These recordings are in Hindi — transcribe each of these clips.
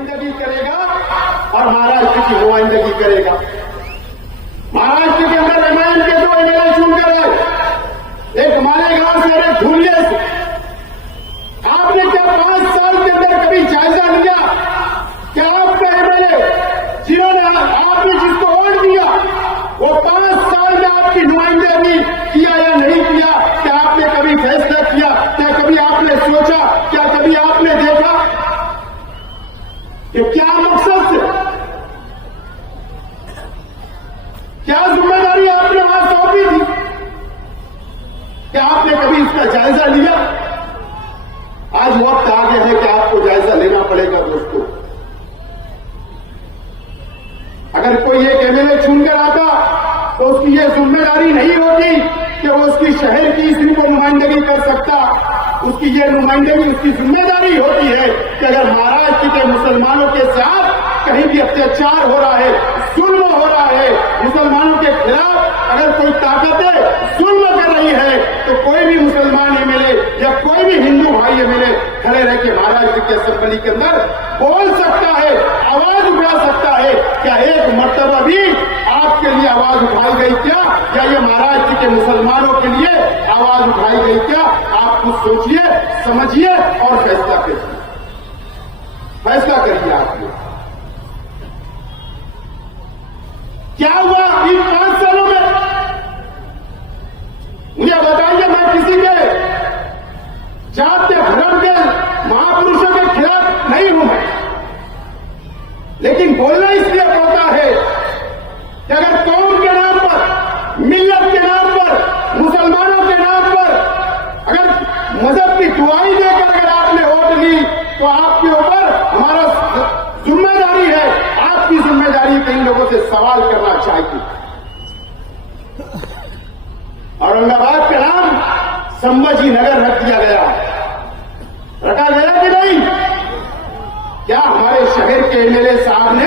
नुमाइंदगी करेगा और महाराष्ट्र की नुमाइंदगी करेगा। महाराष्ट्र के अंदर रामायण के दो एमएलए चुनकर आए, एक मालेगांव से और एक धुलिया से। आपने क्या 5 साल के अंदर कभी जायजा लिया क्या आपके एमएलए जिन्होंने आपने जिसको वोट दिया वो 5 साल में आपकी नुमाइंदगी किया या नहीं किया? क्या आपने कभी फैसला किया? क्या कभी आपने सोचा? क्या कभी आपने देखा कि क्या मकसद से, क्या जिम्मेदारी आपने वहां सौंपी थी? क्या आपने कभी इसका जायजा लिया? आज वक्त आ गया है कि आपको जायजा लेना पड़ेगा दोस्तों। अगर कोई एक एमएलए चुनकर आता तो उसकी ये जिम्मेदारी नहीं होती कि वो उसकी शहर की सिर्फ नुमाइंदगी कर सकता। उसकी ये नुमाइंदगी, उसकी जिम्मेदारी होती है कि अगर महाराष्ट्र के मुसलमानों के साथ कहीं भी अत्याचार हो रहा है, जुल्म हो रहा है, मुसलमानों के खिलाफ अगर कोई ताकतें जुल्म कर रही है तो कोई भी मुसलमान एमएलए या कोई भी हिंदू भाई एमएलए खड़े रह के महाराष्ट्र के असेंबली के अंदर बोल सकता है, आवाज उठा सकता है। क्या एक मर्तबा भी आपके लिए आवाज उठाई गई क्या? या ये महाराष्ट्र के मुसलमानों के लिए आवाज उठाई गई क्या? आप कुछ सोचिए, समझिए और फैसला करिए। फैसला करिए आप लोग। क्या हुआ इन 5 सालों में? मुझे बताइए। मैं किसी के जात के धर्म के महापुरुषों के खिलाफ नहीं हूं, लेकिन बोलना इसलिए पड़ता है कि अगर कौम के नाम पर, मिल्लत के नाम पर, मुसलमानों के नाम पर अगर मजहब की दुआई देकर अगर आपने वोट ली तो आपके ऊपर हमारा जिम्मेदारी है, आपकी जिम्मेदारी कई लोगों से सवाल करना चाहिए। औरंगाबाद का नाम संभाजी नगर रख दिया गया, रखा गया कि नहीं? क्या हमारे शहर के एमएलए साहब ने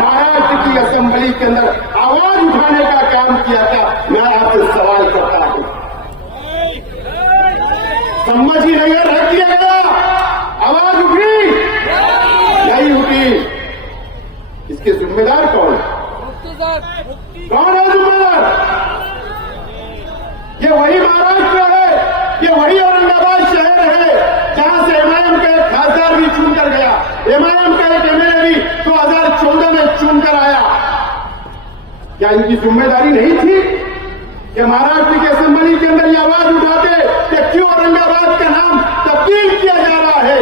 महाराष्ट्र की असेंबली के अंदर आवाज उठाने का काम किया था? मैं आपसे सवाल करता हूं। संभाजी नगर रख दिया गया, आवाज उठी नहीं उठी? इसके जिम्मेदार कौन है? कौन है जिम्मेदार? ये वही महाराष्ट्र है, ये वही औरंगाबाद शहर है जहां से एमआईएम का एक खासदार भी चुनकर गया, एमआईएम का एक एमएलए भी 2014 में चुनकर आया। क्या इनकी जिम्मेदारी नहीं थी कि महाराष्ट्र की असेंबली के अंदर ये आवाज उठाते कि क्यों औरंगाबाद का नाम तब्दील किया जा रहा है?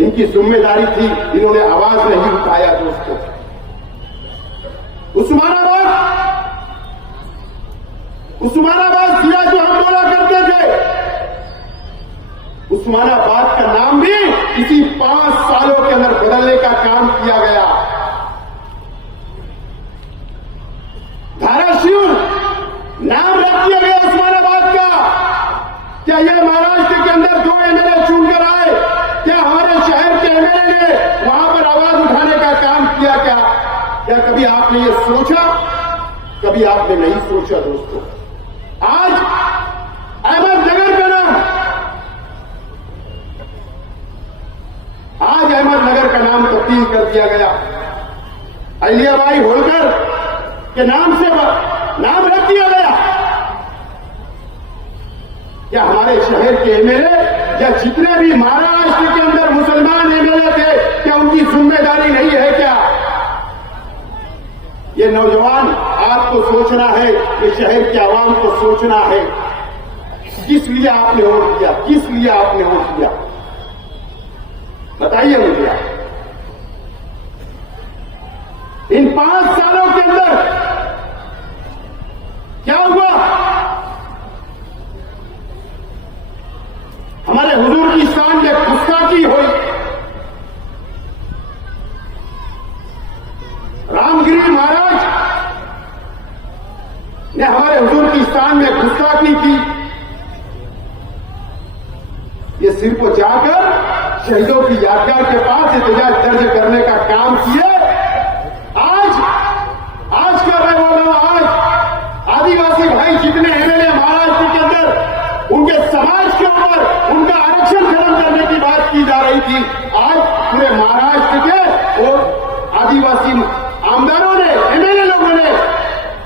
इनकी जिम्मेदारी थी, इन्होंने आवाज नहीं उठाया दोस्तों। उस्मानाबाद जिला जो हम बोला करते थे, उस्मानाबाद का नाम भी इसी 5 सालों के अंदर बदलने का काम किया गया। धाराशिव नाम रख दिया गया उस्मानाबाद का। क्या यह महाराष्ट्र के अंदर 2 एमएलए चुनकर आए? क्या हमारे शहर के एमएलए ने वहां पर आवाज उठाने का काम किया? क्या कभी आपने ये सोचा? कभी आपने नहीं सोचा दोस्तों। आज अहमदनगर का नाम, आज अहमदनगर का नाम तब्दील कर दिया गया। अहिल्याबाई होलकर के नाम से नाम रख दिया गया। क्या हमारे शहर के एमएलए या जितने भी महाराष्ट्र के अंदर मुसलमान एमएलए थे, क्या उनकी जिम्मेदारी नहीं है क्या? ये नौजवान आपको सोचना है, ये शहर के आवाम को सोचना है, किस लिए आपने वोट दिया, किस लिए आपने वोट दिया? बताइए मुझे आप। इन 5 सालों के अंदर क्या हुआ? हमारे हुजूर की शान में गुस्ताखी हुई, रामगिरी महाराज ने हमारे हुजूर की शान में गुस्ताखी की। ये सिर्फ जाकर शहीदों की यादगार के पास एहतजाज दर्ज करने का काम किए। आज का मैं बोल रहा हूं, आज आदिवासी भाई जितने एमएलए महाराष्ट्र के अंदर उनके समाज के ऊपर उनका आरक्षण खत्म करने की बात की जा रही थी, आज पूरे महाराष्ट्र के वो आदिवासी आमदारों ने, एमएलए लोगों ने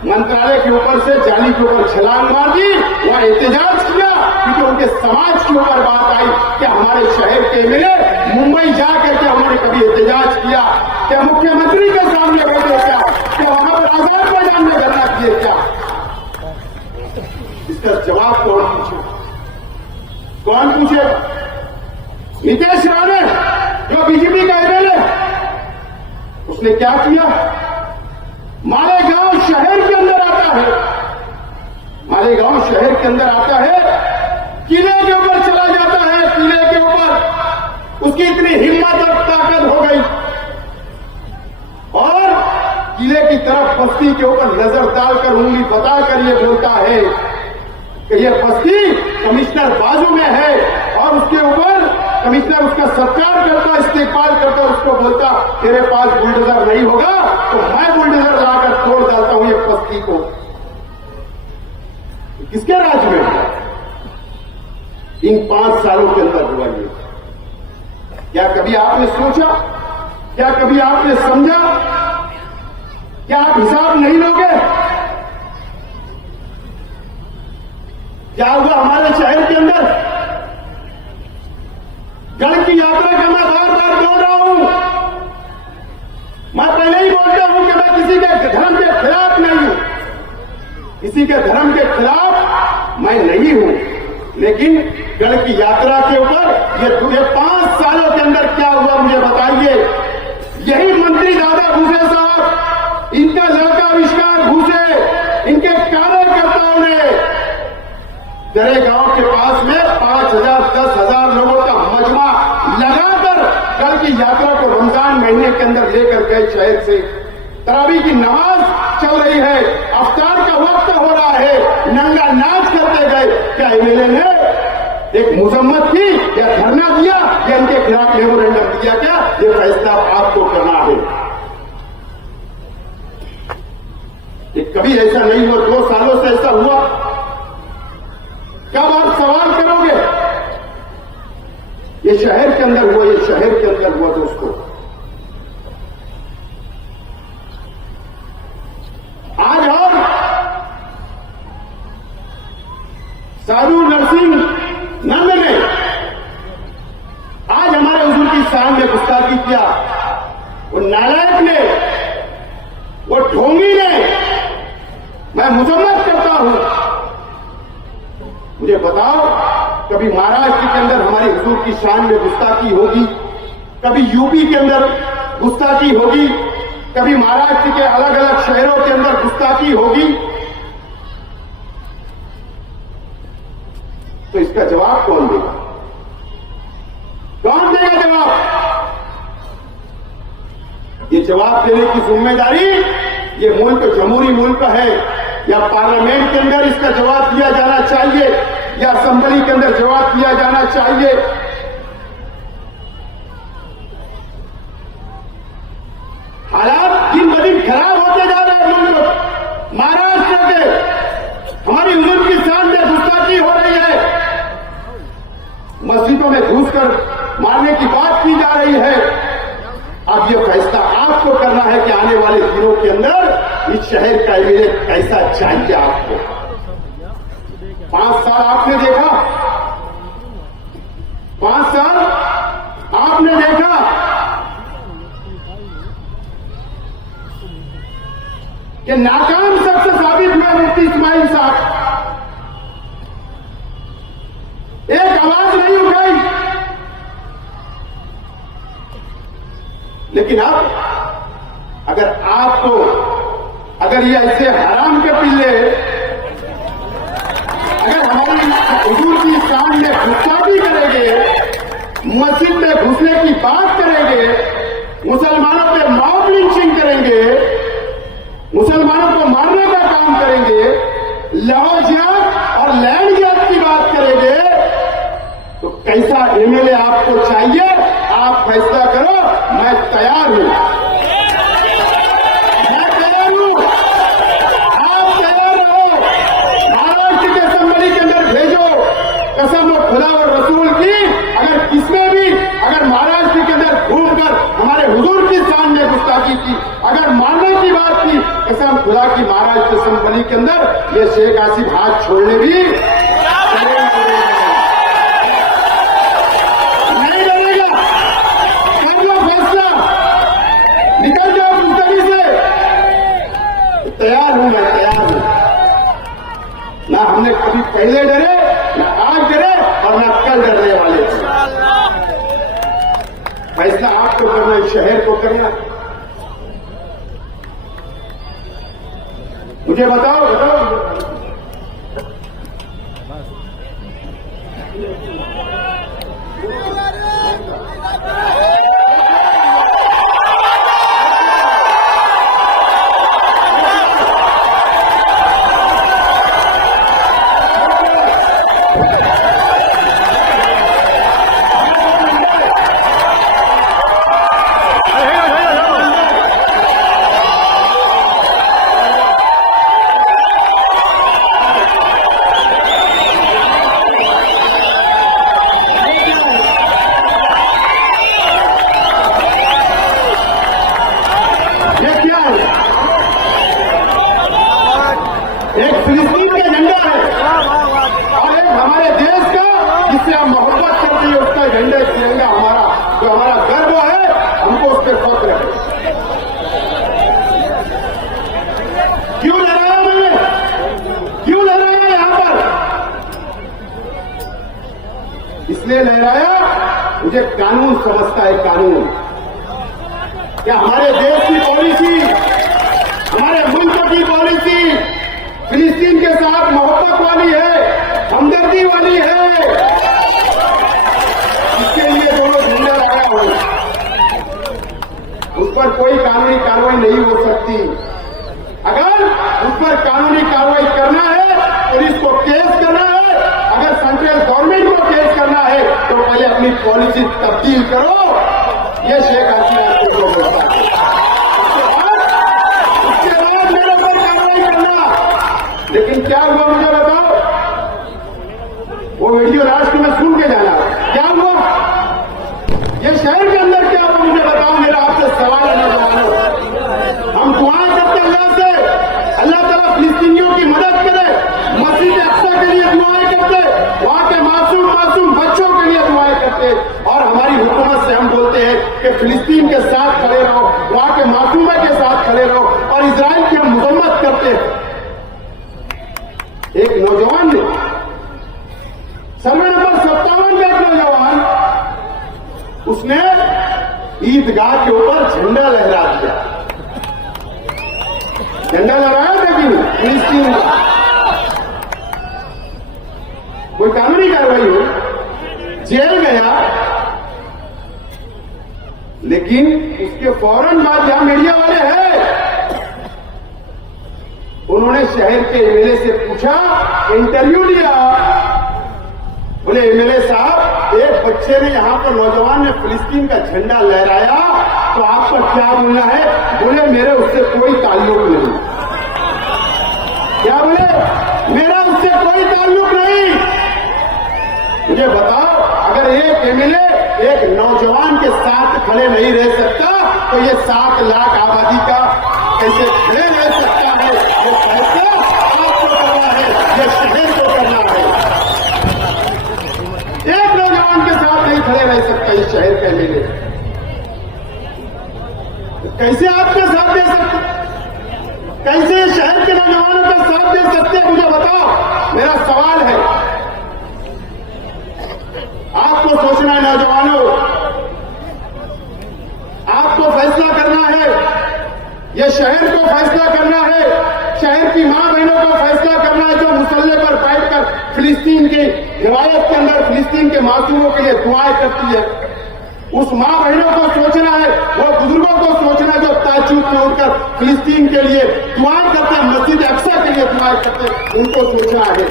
मंत्रालय के ऊपर से जाली के ऊपर छलांग मार दी, वहां एहतजाज किया, क्योंकि उनके समाज के ऊपर बात आई कि हमारे शहर के एमएलए मुंबई जाकर के उन्होंने कभी एहतजाज किया, क्या मुख्यमंत्री के सामने बैठे, क्या वहां पर आजाद मैदान में धरना किए, क्या? इसका जवाब कौन पूछे? नीतीश राणे जो बीजेपी का एमएलए, उसने क्या किया? मालेगांव शहर के अंदर आता है, मालेगांव शहर के अंदर आता है, किले के ऊपर चला जाता है, किले के ऊपर उसकी इतनी हिम्मत और ताकत हो गई और किले की तरफ बस्ती के ऊपर नजर डालकर उंगली बताकर ये बोलता है कि ये बस्ती कमिश्नर बाजू में है और उसके ऊपर कमिश्नर उसका सत्कार करता, इस्तेकबाल करता, उसको बोलता तेरे पास बुलडोजर नहीं होगा तो मैं बुलडोजर लाकर तोड़ डालता हूं ये बस्ती को। किसके राज में हुआ? इन 5 सालों के अंदर हुआ ये। क्या कभी आपने सोचा? क्या कभी आपने समझा? क्या आप हिसाब नहीं लोगे? क्या हुआ हमारे शहर के अंदर? गढ़ की यात्रा का मैं बार बार बोल रहा हूं, मैं पहले ही बोलता हूं कि मैं किसी के धर्म के खिलाफ नहीं हूं, किसी के धर्म के खिलाफ मैं नहीं हूं, लेकिन गढ़ की यात्रा के ऊपर ये 5 सालों के अंदर क्या हुआ मुझे बताइए। यही मंत्री दादा भूसे साहब, इनका लड़का आविष्कार भूसे, इनके कार्यकर्ताओं ने दरे गांव के पास में 5,000 10,000 लोगों का मजमा लगाकर कल की यात्रा को रमजान महीने के अंदर लेकर गए शहर से। तरावी की नमाज चल रही है, अफ्तार का वक्त हो रहा है, नंगा नाच करते गए। क्या एमएलए ने एक मुजम्मत की या धरना दिया या इनके खिलाफ मेमोरेंडम दिया? क्या ये फैसला आपको करना है। ये कभी ऐसा नहीं हुआ, 2 सालों से ऐसा हुआ। कब आप सवाल करोगे? ये शहर के अंदर हुआ, ये शहर के अंदर हुआ दोस्तों। आज और साधु नरसिंह नंद ने आज हमारे हुजूर की शान में गुस्ताखी किया। वो नालायक ने, वो ढोंगी ने, मैं मुजम्मत करता हूं। मुझे बताओ, कभी महाराष्ट्र के अंदर हमारे हुजूर की शान में गुस्ताखी होगी? कभी यूपी के अंदर गुस्ताखी होगी? कभी महाराष्ट्र के अलग अलग शहरों के अंदर गुस्ताखी होगी? तो इसका जवाब कौन देगा? कौन देगा जवाब? ये जवाब देने की जिम्मेदारी ये मुल्क जमहूरी मुल्क है, या पार्लियामेंट के अंदर इसका जवाब दिया जाना चाहिए या असेंबली के अंदर जवाब दिया जाना चाहिए। हालात दिन ब दिन खराब होते जा रहे हैं मुल्क महाराष्ट्र के। हमारी हुजूर की शान में गुस्ताखी हो रही है, मस्जिदों में घुसकर मारने की बात की जा रही है। अब यह फैसला आपको करना है कि आने वाले दिनों के अंदर इस शहर का एमएलए कैसा चाहिए आपको। 5 साल आपने देखा, 5 साल आपने देखा कि नाकाम शख्स साबित हुए मुफ्ती इस्माइल साहब। एक आवाज नहीं उठाई, लेकिन अब अगर ये ऐसे हराम के पिल्ले अगर हमारी हुजूर की शान में गुस्ताखी करेंगे, मस्जिद में घुसने की बात करेंगे, मुसलमानों पे मॉब लिंचिंग करेंगे, मुसलमानों को मारने का काम करेंगे, लाहौर जिहाद और लैंड जिहाद की बात करेंगे, तो कैसा एमएलए आपको चाहिए? आप फैसला करो। मैं तैयार हूं, मैं तैयार हूं। आप तैयार रहो, महाराष्ट्र के असेंबली के अंदर भेजो। कसम खुदा और रसूल की, अगर किसमें भी अगर महाराष्ट्र के अंदर घूम खुदा की महाराज असेंबली के अंदर ये शेख आसिफ हाथ छोड़ने भी नहीं डरेगा। कर लो फैसला, निकल जाओ पुस्तकी से। तैयार हूं, मैं तैयार हूं। ना हमने कभी पहले डरे, ना आज डरे और ना कल डरने वाले। फैसला आपको करना है, शहर को करना। मुझे बताओ एक फिलिस्तीन का झंडा है और एक हमारे देश का जिससे हम मोहब्बत करते हैं उसका झंडा तिरंगा हमारा जो हमारा गर्व है, हमको उस पर फख्र है। क्यों लहराया मैंने, क्यों लहराया यहां पर? इसलिए लहराया मुझे कानून समझता है। कानून क्या हमारे देश की पॉलिसी, हमारे मुल्क की पॉलिसी फिलिस्तीन के साथ मोहब्बत वाली है, हमदर्दी वाली है। इसके लिए दोनों झंडा लगाया हो, उस पर कोई कानूनी कार्रवाई नहीं हो सकती। अगर उस पर कानूनी कार्रवाई करना है, पुलिस को केस करना है, अगर सेंट्रल गवर्नमेंट को केस करना है तो पहले अपनी पॉलिसी तब्दील करो। ये शेख हसीना को बोलता है। उसके बाद मेरे ऊपर कार्रवाई करना। लेकिन क्या हुआ मुझे बताओ? वो वीडियो राष्ट्र में सुन के जाना, क्या हुआ? ये शहर के अंदर क्या हुआ मुझे बताओ। मेरा आपसे सवाल है नौजवानों, हम दुआएं करते अल्लाह से, अल्लाह ताला फिलिस्तीनियों की मदद करे। मस्जिद अक्सा के लिए दुआएं करते, वहां के मासूम बच्चों के लिए दुआएं करते और हमारी हुकूमत से हम बोलते हैं कि फिलिस्तीन के साथ खड़े रहो, वहां के मासूमों के साथ खड़े रहो और इजराइल की हम मजम्मत करते हैं। एक नौजवान ने, सर्वे नंबर 57 का एक नौजवान, उसने ईदगाह के ऊपर झंडा लहरा दिया। झंडा लहराया था कि नहीं फिलिस्तीन का? कोई कानूनी कार्रवाई हो, जेल गया, लेकिन उसके फौरन बाद जहां मीडिया वाले हैं, उन्होंने शहर के एमएलए से पूछा, इंटरव्यू लिया। बोले एमएलए साहब, एक बच्चे ने यहां पर, नौजवान ने फिलिस्तीन का झंडा लहराया, तो आपका क्या बोलना है? बोले मेरे उससे कोई ताल्लुक नहीं। क्या बोले? मेरा उससे कोई ताल्लुक नहीं। मुझे बताओ, अगर एक एमएलए एक नौजवान के साथ खड़े नहीं रह सकता तो ये 7 लाख आबादी का कैसे खड़े रह सकता है? वो फैसला आपको करना है, ये शहर को करना है। एक नौजवान के साथ नहीं खड़े रह सकता इस शहर के एमएलए, कैसे आपके साथ दे सकते? कैसे शहर के नौजवानों का साथ दे सकते? मुझे बताओ। मेरा सवाल है, आपको सोचना है नौजवानों, आपको फैसला करना है, यह शहर को फैसला करना है, शहर की मां बहनों को फैसला करना है जो मुसल्ले पर बैठकर फिलिस्तीन की हिमायत के अंदर फिलिस्तीन के मासूमों के लिए दुआएं करती है। उस मां बहनों को सोचना है, वो बुजुर्गों को सोचना है जो ताज्जुद में उठकर फिलिस्तीन के लिए दुआएं करते हैं, मस्जिद अक्सा के लिए दुआएं करते हैं, उनको सोचना है।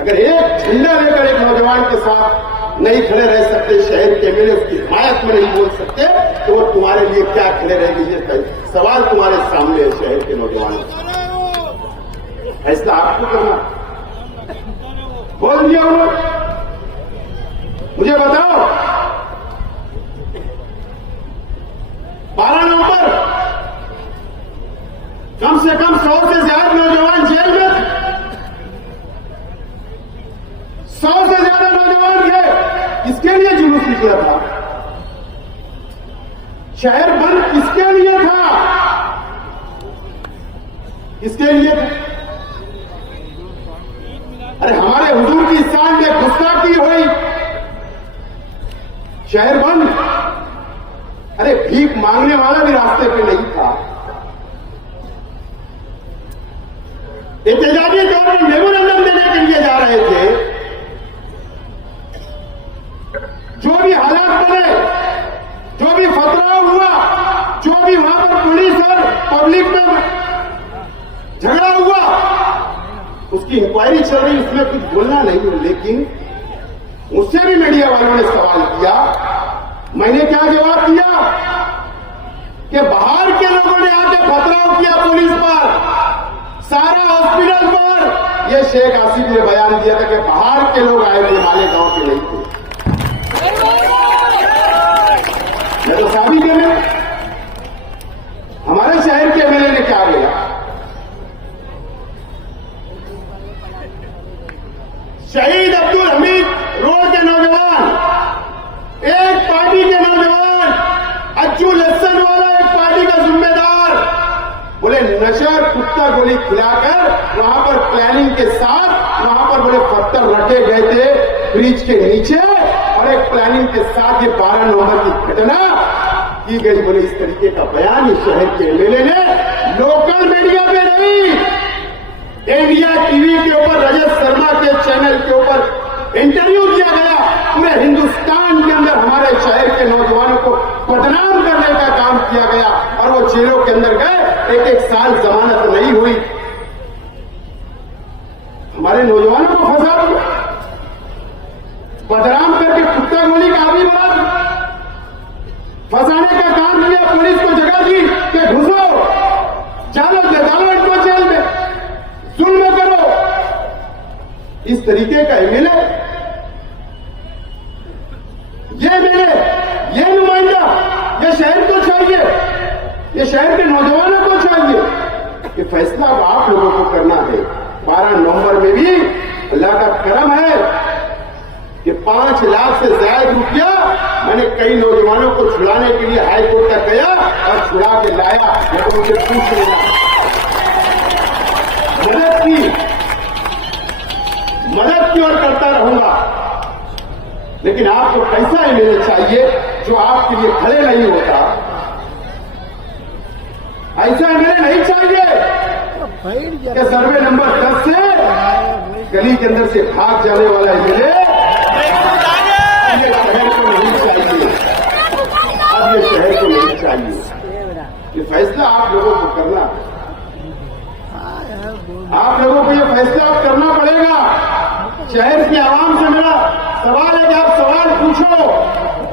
अगर एक झंडा लेकर एक नौजवान के साथ नहीं खड़े रह सकते, शहर के एमएलए उसकी हिमायत में नहीं बोल सकते, तो वो तुम्हारे लिए क्या खड़े रहेंगे? ये सवाल तुम्हारे सामने है शहर के नौजवानों। फैसला आपको करना। बोल दिया उन्होंने। मुझे बताओ, 12 नवंबर था? शहर बंद किसके लिए था? किसके लिए था? अरे हमारे हुजूर की शान में गुस्ताखी हुई, शहर बंद। अरे भीख मांगने वाला भी रास्ते पे नहीं था। एहतजाजी तौर पर मेमोरेंडम देने के लिए जा रहे थे। जो भी हालात बने, जो भी फतराव हुआ, जो भी वहां पर पुलिस और पब्लिक में झगड़ा हुआ, उसकी इंक्वायरी चल रही, उसमें कुछ बोलना नहीं है। लेकिन मुझसे भी मीडिया वालों ने सवाल किया, मैंने क्या जवाब दिया कि बाहर के लोगों ने आके पथराव किया पुलिस पर, सारा हॉस्पिटल पर। यह शेख आसिफ ने बयान दिया था कि बाहर के लोग आए थे, मालेगांव के नहीं थे। मैं तो साबित करने, हमारे शहर के एमएलए ने क्या बोला? शहीद अब्दुल हमीद रोड के नौजवान, एक पार्टी के नौजवान, अज्जू लहसन वाला एक पार्टी का जिम्मेदार, बोले नशा कुत्ता गोली खिलाकर वहां पर प्लानिंग के साथ वहां पर बोले पत्थर रखे गए थे ब्रिज के नीचे, और एक प्लानिंग के साथ ये 12 नवंबर की घटना की गई। बोले इस तरीके का बयान इस शहर के एमएलए ने लोकल मीडिया पे नहीं, इंडिया टीवी के ऊपर रजत शर्मा के चैनल के ऊपर इंटरव्यू किया गया। पूरे हिंदुस्तान के अंदर हमारे शहर के नौजवानों को बदनाम करने का काम किया गया, और वो जेलों के अंदर गए, एक साल जमानत नहीं हुई। हमारे नौजवानों को फंसा दिया, बदनाम करके कुत्ता गोली का आदमी बना दिया, फंसाने का काम किया। पुलिस को जगह दी कि घुसो, डालो इनको जेल में, जुल्म करो। इस तरीके का एमएलए, ये एमएलए, ये नुमाइंदा, ये शहर को चाहिए, ये शहर के नौजवानों को चाहिए कि फैसला अब आप लोगों को करना है। 12 नवंबर में भी अल्लाह का करम है कि 5 लाख से ज्यादा रुपया मैंने कई नौजवानों को छुड़ाने के लिए हाई कोर्ट तक गया और छुड़ा के लाया। तो मुझे पूछ लेना, मदद की और करता रहूंगा, लेकिन आपको कैसा एमएलए चाहिए जो आपके लिए खड़े नहीं होता? ऐसा एमएलए नहीं चाहिए कि सर्वे नंबर 10 से गली के अंदर से भाग जाने वाला एमएलए शहर को नहीं चाहिए। अब ये शहर को नहीं चाहिए। ये फैसला आप लोगों को करना है, आप लोगों को ये फैसला आप करना पड़ेगा। शहर की आवाम से मेरा सवाल है कि आप सवाल पूछो,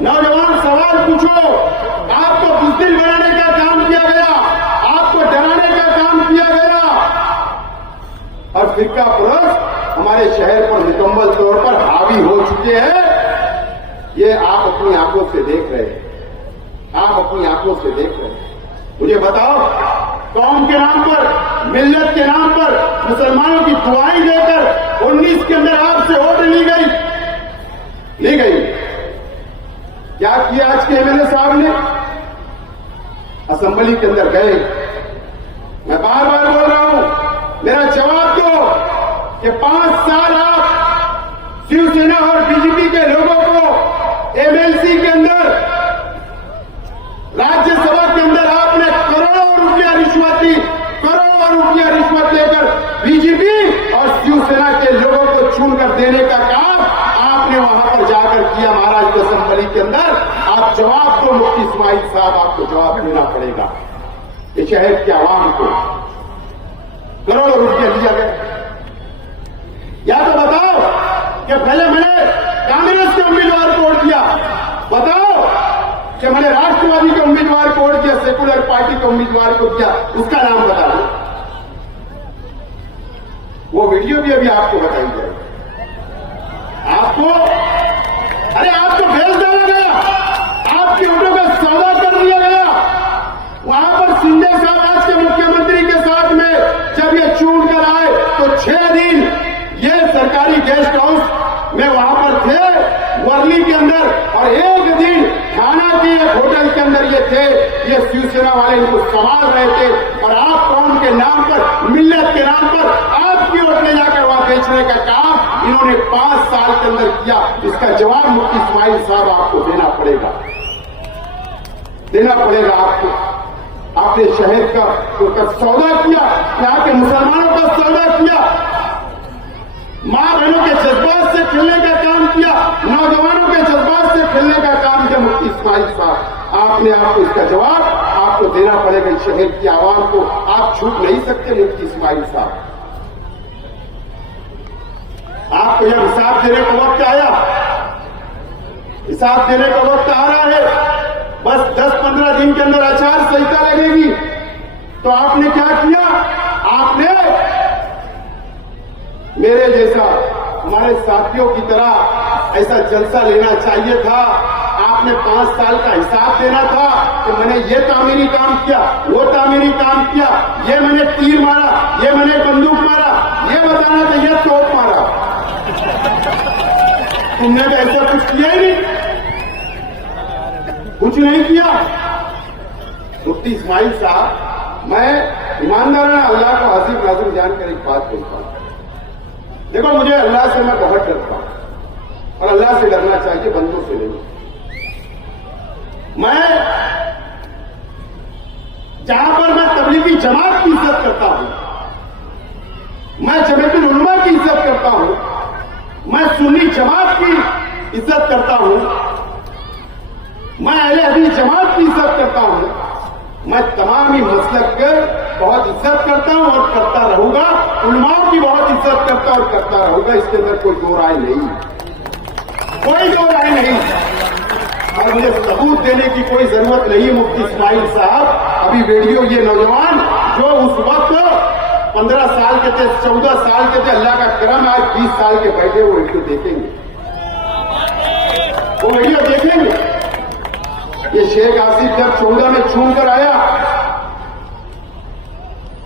नौजवान सवाल पूछो। आपको बुज़दिल बनाने का काम किया गया, आपको डराने का काम किया गया, और फिरका परस्त हमारे शहर पर मुकम्मल तौर पर हावी हो चुके हैं। ये आप अपनी आंखों से देख रहे हैं, आप अपनी आंखों से देख रहे हैं। मुझे बताओ, कौम के नाम पर, मिल्लत के नाम पर मुसलमानों की दुआएं देकर 19 के अंदर आपसे वोट ली गई। क्या किया आज के एमएलए साहब ने? असेंबली के अंदर गए, मैं बार बार बोल रहा हूं, मेरा जवाब दो कि 5 साल आप शिवसेना और बीजेपी के लोगों को एमएलसी के अंदर, राज्यसभा के अंदर आपने करोड़ों रुपया रिश्वत दी, करोड़ों रुपया रिश्वत लेकर बीजेपी और शिवसेना के लोगों को चुनकर देने का काम आपने वहां पर जाकर किया महाराज की असेंबली के अंदर। आप जवाब दो मुफ्ती इस्माइल साहब, आपको जवाब देना पड़ेगा। इस शहर के आवाम को करोड़ों रुपया दिया गया। या तो बताओ कि पहले मैंने कांग्रेस के उम्मीदवार को वोट दिया, बताओ कि मैंने राष्ट्रवादी के उम्मीदवार को वोट दिया, सेकुलर पार्टी के उम्मीदवार को दिया, उसका नाम बता दो। वो वीडियो भी अभी आपको बताई जाएगी। आपको, अरे आपको भेज डाला गया, आपके वोटों का सौदा कर दिया गया। वहां पर शिंदे साहब आज के मुख्यमंत्री के साथ में जब ये चुन कर आए तो 6 दिन ये सरकारी गेस्ट हाउस में वहां पर थे वर्ली के अंदर, और 1 दिन के एक होटल के अंदर ये थे, ये शिवसेना वाले इनको संभाल रहे थे, और आप कौम के नाम पर, मिल्लत के नाम पर आपकी वोट ले जाकर वहां बेचने का काम इन्होंने 5 साल के अंदर किया। इसका जवाब मुफ्ती इस्माइल साहब आपको देना पड़ेगा, देना पड़ेगा आपको। आपने शहर का सौदा किया, यहाँ के मुसलमानों का सौदा किया, मां बहनों के जज्बात से खेलने का काम किया, नौजवानों के जज्बात से खेलने का काम किया मुफ्ती इस्माइल साहब। आपने आपको इसका जवाब आपको देना पड़ेगा। इस शहर की आवाम को आप छूट नहीं सकते मुफ्ती इस्माइल साहब। आपको यह हिसाब देने का वक्त आया, हिसाब देने का वक्त आ रहा है। बस 10-15 दिन के अंदर आचार संहिता लगेगी, तो आपने क्या किया? आपने मेरे जैसा, हमारे साथियों की तरह ऐसा जलसा लेना चाहिए था। आपने 5 साल का हिसाब देना था कि मैंने ये तामीरी काम किया, वो तामीरी काम किया, ये मैंने तीर मारा, ये मैंने बंदूक मारा, ये बताना था, ये तोप मारा। तुमने तो ऐसा कुछ किया ही नहीं, कुछ नहीं किया। मुफ्ती इस्माइल साहब, मैं ईमानदाराना अल्लाह को हासिल नाज़िर जानकर एक बात बोलता हूं। देखो, मुझे अल्लाह से मैं बहुत डरता हूं, और अल्लाह से डरना चाहिए, बंदों से नहीं। मैं जहां पर मैं तबलीगी जमात की इज्जत करता हूं, मैं जमीयतुल उलमा की इज्जत करता हूं, मैं सुन्नी जमात की इज्जत करता हूं, मैं अहले हदीस जमात की इज्जत करता हूं, मैं तमाम ही मसलक कर बहुत इज्जत करता हूं और करता रहूंगा। उलमाओं की बहुत इज्जत करता और करता रहूंगा, इसके अंदर कोई दो राय नहीं, कोई दो राय नहीं। और मुझे सबूत देने की कोई जरूरत नहीं। मुफ्ती इस्माइल साहब, अभी वीडियो ये नौजवान जो उस वक्त 15 साल के थे, 14 साल के थे, अल्लाह का करम आज 20 साल के बैठे, वो वीडियो देखेंगे, वो वीडियो देखेंगे। ये शेख आसिफ जब 14 में छूम कर आया,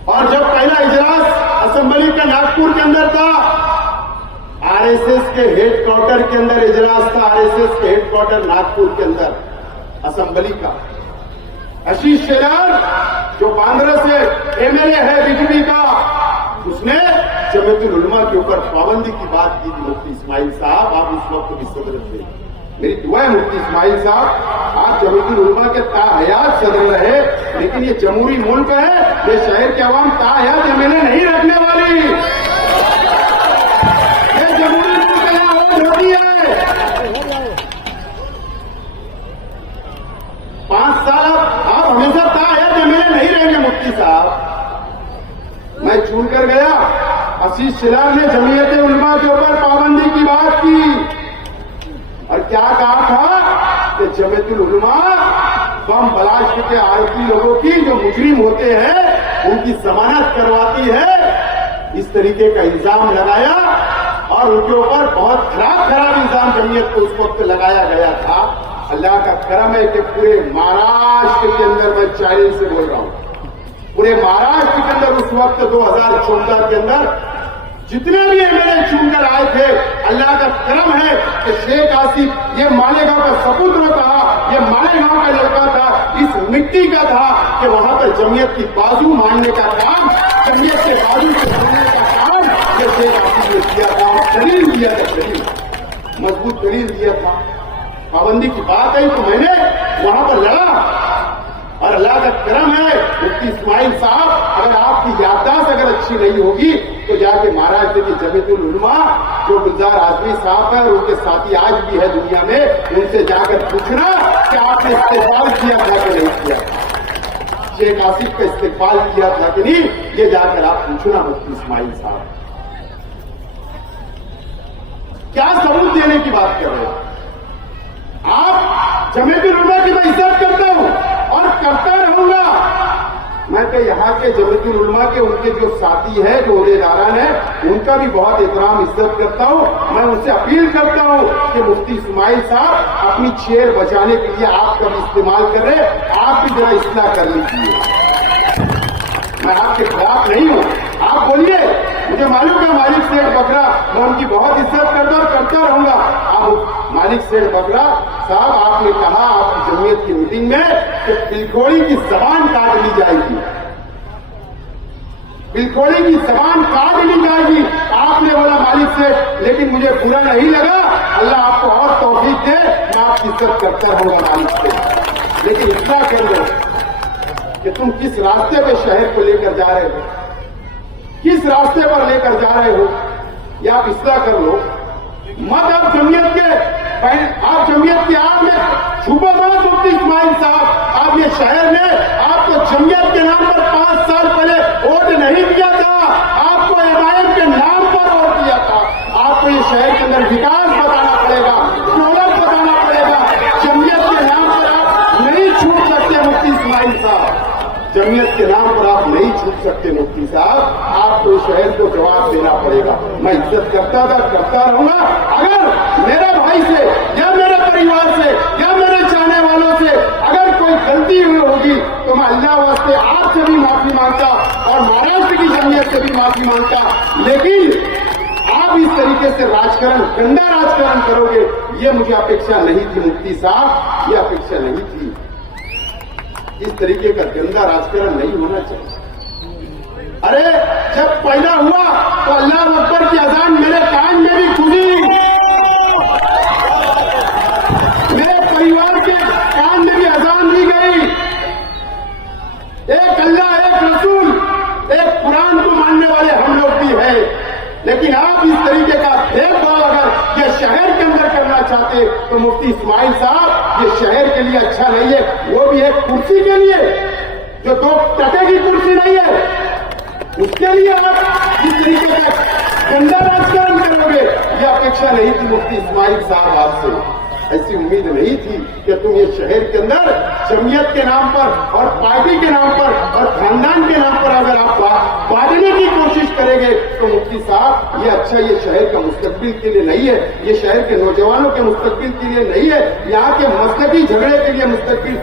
और जब पहला इजलास असेंबली का नागपुर के अंदर था, आरएसएस के हेडक्वार्टर के अंदर इजलास था, आरएसएस के हेडक्वार्टर नागपुर के अंदर असेंबली का। आशीष शेलार जो बांद्रा से एमएलए है बीजेपी का, उसने जमीयतुल उलमा के ऊपर पाबंदी की बात की थी। मुफ्ती इस्माइल साहब, आप उस वक्त भी सदर थे। मेरी दुआ है मुफ्ती इस्माइल साहब, आप जमीयतुल उलमा के ताहयात सदर रहे, लेकिन ये जमहूरी मुल्क है, ये शहर के अवाम ताहयात एमएलए नहीं रखने वाली। ये जमहूरी मुल्क यहाँ वोट होती है। 5 साल आप हमेशा ताहयात एमएलए नहीं रहेंगे मुफ्ती साहब। मैं चुन कर गया, आशीष शेलार ने जमीयत उलमा के ऊपर पाबंदी की बात की, और क्या कहा था कि जमीयतुल उलमा बम बलास्ट के आरोपी लोगों की, जो मुजरिम होते हैं, उनकी जमानत करवाती है, इस तरीके का इल्जाम लगाया, और उनके ऊपर बहुत खराब इल्जाम जमीयत को उस वक्त लगाया गया था। अल्लाह का करम है कि पूरे महाराष्ट्र के अंदर, मैं चैलेंज से बोल रहा हूं, पूरे महाराष्ट्र के अंदर उस वक्त 2014 के अंदर जितने भी एमएलए चुनकर आए थे, अल्लाह का करम है कि शेख आसिफ ये मालेगांव का सपुत्र था, ये मालेगांव का लड़का था, इस मिट्टी का था कि वहां पर जमीयत की बाजू मानने का काम, जमीयत के बाजू से बोलने का काम ये शेख आसिफ ने किया था। दलील दिया था, दलील, मजबूत दलील दिया था। पाबंदी की बात आई तो मैंने वहां पर लड़ा, और अल्लाह का करम है मुफ्ती इस्माइल साहब, अगर आपकी याददाश्त अगर अच्छी नहीं होगी तो जाके महाराष्ट्र की जमीयतुल उलमा जो गुलजार आजमी साहब है और उनके साथी आज भी है दुनिया में, उनसे जाकर पूछना कि आपने इस्तेमाल किया था कि नहीं किया, शेख आसिफ का इस्तेमाल किया था कि नहीं, ये जाकर आप पूछना मुफ्ती इस्माइल साहब। क्या सबूत देने की बात कर रहे हो आप? जमीयतुल उलमा की मैं इज्जत करता हूं और करता रहूंगा। मैं तो यहाँ के जमीयतुल उलमा के उनके जो साथी हैं, जो ओहदेदारान हैं, उनका भी बहुत एहतराम इज्जत करता हूं। मैं उनसे अपील करता हूं कि मुफ्ती इस्माइल साहब अपनी चेयर बचाने के लिए आप कभी इस्तेमाल कर रहे, आप भी जरा इस्लाह कर लीजिए। मैं आपके खिलाफ नहीं हूं, आप बोलिए, मुझे मालूम है मालिक सेठ बकरा, मैं उनकी बहुत इज्जत करता और करता रहूंगा। आप मालिक सेठ बकरा साहब, आपने कहा आपकी जमीयत की मीटिंग में कि बिलखोड़ी की जबान काट ली जाएगी, बिलखोड़ी की जबान काट ली जाएगी। आपने बोला मालिक से, लेकिन मुझे बुरा नहीं लगा, अल्लाह आपको और तौफीक दे, मैं आपकी इज्जत करता रहूंगा मालिक से। लेकिन इतना कर लो कि तुम किस रास्ते पे शहर को लेकर जा रहे हो, किस रास्ते पर लेकर जा रहे हो, या आप इस्लाह कर लो। मत आप जमीयत की आड़ में छुपो मत मुफ्ती इस्माइल साहब। आप ये शहर में आपको जमीयत के नाम पर 5 साल पहले वोट नहीं दिया था, आपको एमआईएम के नाम पर वोट दिया था। आपको ये शहर के अंदर विकास बताना पड़ेगा, प्रोडक्ट बताना पड़ेगा। जमीयत के नाम पर आप नहीं छूट सकते मुफ्ती इस्माइल साहब, जमीयत के नाम पर आप नहीं छूट सकते मुफ्ती साहब। आपको इस शहर को जवाब देना पड़ेगा। मैं इज्जत करता रहूंगा। अगर मेरे भाई से या मेरे परिवार से या मेरे चाहने वालों से अगर कोई गलती हुई होगी तो मैं अल्लाह वास्ते आपसे भी माफी मांगता और महाराष्ट्र की जमीयत से भी माफी मांगता। लेकिन आप इस तरीके से राजकारण, गंदा राजकारण करोगे, ये मुझे अपेक्षा नहीं थी मुफ्ती साहब, ये अपेक्षा नहीं थी। इस तरीके का गंदा राजकारण नहीं होना चाहिए। अरे जब पैदा हुआ तो अल्लाह अकबर की अजान मेरे कान में भी खुली, मेरे परिवार के कान में भी अजान दी गई। एक अल्लाह, एक रसूल, एक कुरान को मानने वाले हम लोग भी हैं। लेकिन आप इस तरीके का भेदभाव अगर ये शहर के अंदर करना चाहते तो मुफ्ती इस्माइल साहब, ये शहर के लिए अच्छा नहीं है। वो भी एक कुर्सी के लिए, जो 2 टके की कुर्सी नहीं है, उसके लिए आप इस तरीके का गंदा राजकारण करोगे, ये अपेक्षा नहीं थी मुफ्ती इस्माइल साहब आपसे। ऐसी उम्मीद नहीं थी कि तुम ये शहर के अंदर जमीयत के नाम पर और पार्टी के नाम पर और खानदान के नाम पर अगर आप बांटने की कोशिश करेंगे तो मुफ्ती साहब, ये अच्छा ये शहर का मुस्तकबिल के लिए नहीं है, ये शहर के नौजवानों के मुस्तकबिल के लिए नहीं है, यहाँ के मसलकी झगड़े के लिए मुस्तकबिल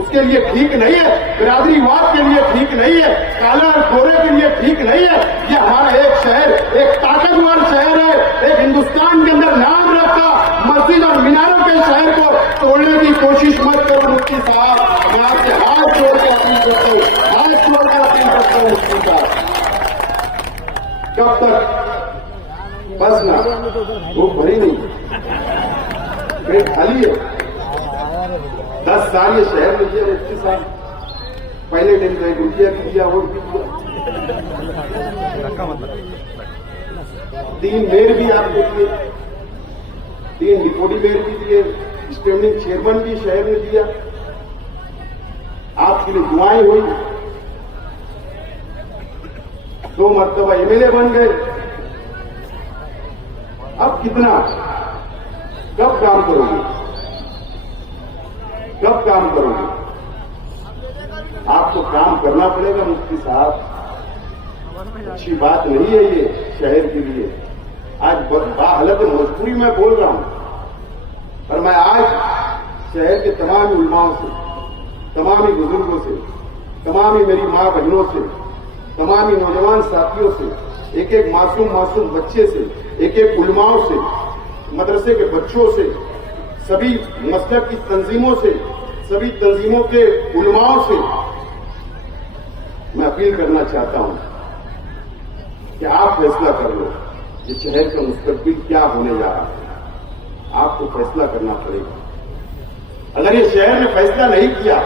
उसके लिए ठीक नहीं है, बिरादरीवाद के लिए ठीक नहीं है, काला और गोरे के लिए ठीक नहीं है। ये हमारा एक शहर, एक ताकतवर शहर है, एक हिंदुस्तान के अंदर नाम रखा मस्जिद और मीनारों के शहर को तोड़ने की कोशिश मत करो मुफ्ती साहब। मैं आपसे हाथ जोड़ के अपील करता हूँ, हाथ जोड़ कर अपील करता हूँ मुफ्ती साहब। कब तक बस ना, वो भरी नहीं, पेट खाली है। 10 साल ये शहर में दिया मुफ्ती साहब, पहले दिन में रुपया भी दिया, वोट भी दिया, 3 मेयर भी आपको दिए, 3 डिप्टी मेयर भी दिए, स्टैंडिंग चेयरमैन भी शहर में दिया, आपके लिए दुआएं हुई, 2 मरतबा एमएलए बन गए। अब कितना, कब काम करोगे, कब काम करोगे? आपको काम करना पड़ेगा मुफ्ती साहब। अच्छी बात नहीं है ये शहर के लिए। आज बाहालत मजबूरी में बोल रहा हूं, और मैं आज शहर के तमाम उलमाओं से, तमाम बुजुर्गों से, तमाम मेरी मां बहनों से, तमाम नौजवान साथियों से, एक एक मासूम बच्चे से, एक एक उलमाओं से, मदरसे के बच्चों से, सभी मसलक की तंजीमों से, सभी तंजीमों के उलमाओं से मैं अपील करना चाहता हूं कि आप फैसला कर लो ये शहर का मुस्तकबिल क्या होने जा रहा है। आपको फैसला करना पड़ेगा। अगर ये शहर ने फैसला नहीं किया,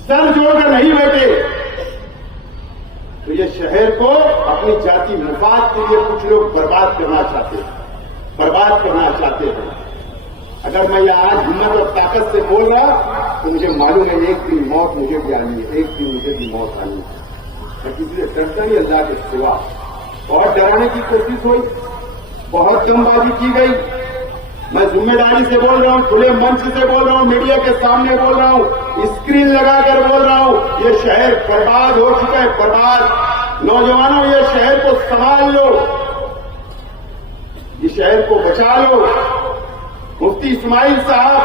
सर जोड़कर नहीं बैठे, तो ये शहर को अपनी जाति मुफाद के लिए कुछ लोग बर्बाद करना चाहते हैं। अगर मैं ये आज हिम्मत और ताकत से बोल रहा तो मुझे मालूम है एक दिन मौत मुझे भी आनी है, एक दिन मुझे भी मौत आनी है। मैं किसी से डरता नहीं अल्लाह के सिवा। बहुत डराने की कोशिश हुई, बहुत दमबाजी की गई। मैं जिम्मेदारी से बोल रहा हूं, खुले मंच से बोल रहा हूं, मीडिया के सामने बोल रहा हूं, स्क्रीन लगाकर बोल रहा हूं, ये शहर बर्बाद हो चुका है, बर्बाद। नौजवानों, ये शहर को संभाल लो, ये शहर को बचा लो। मुफ्ती इस्माइल साहब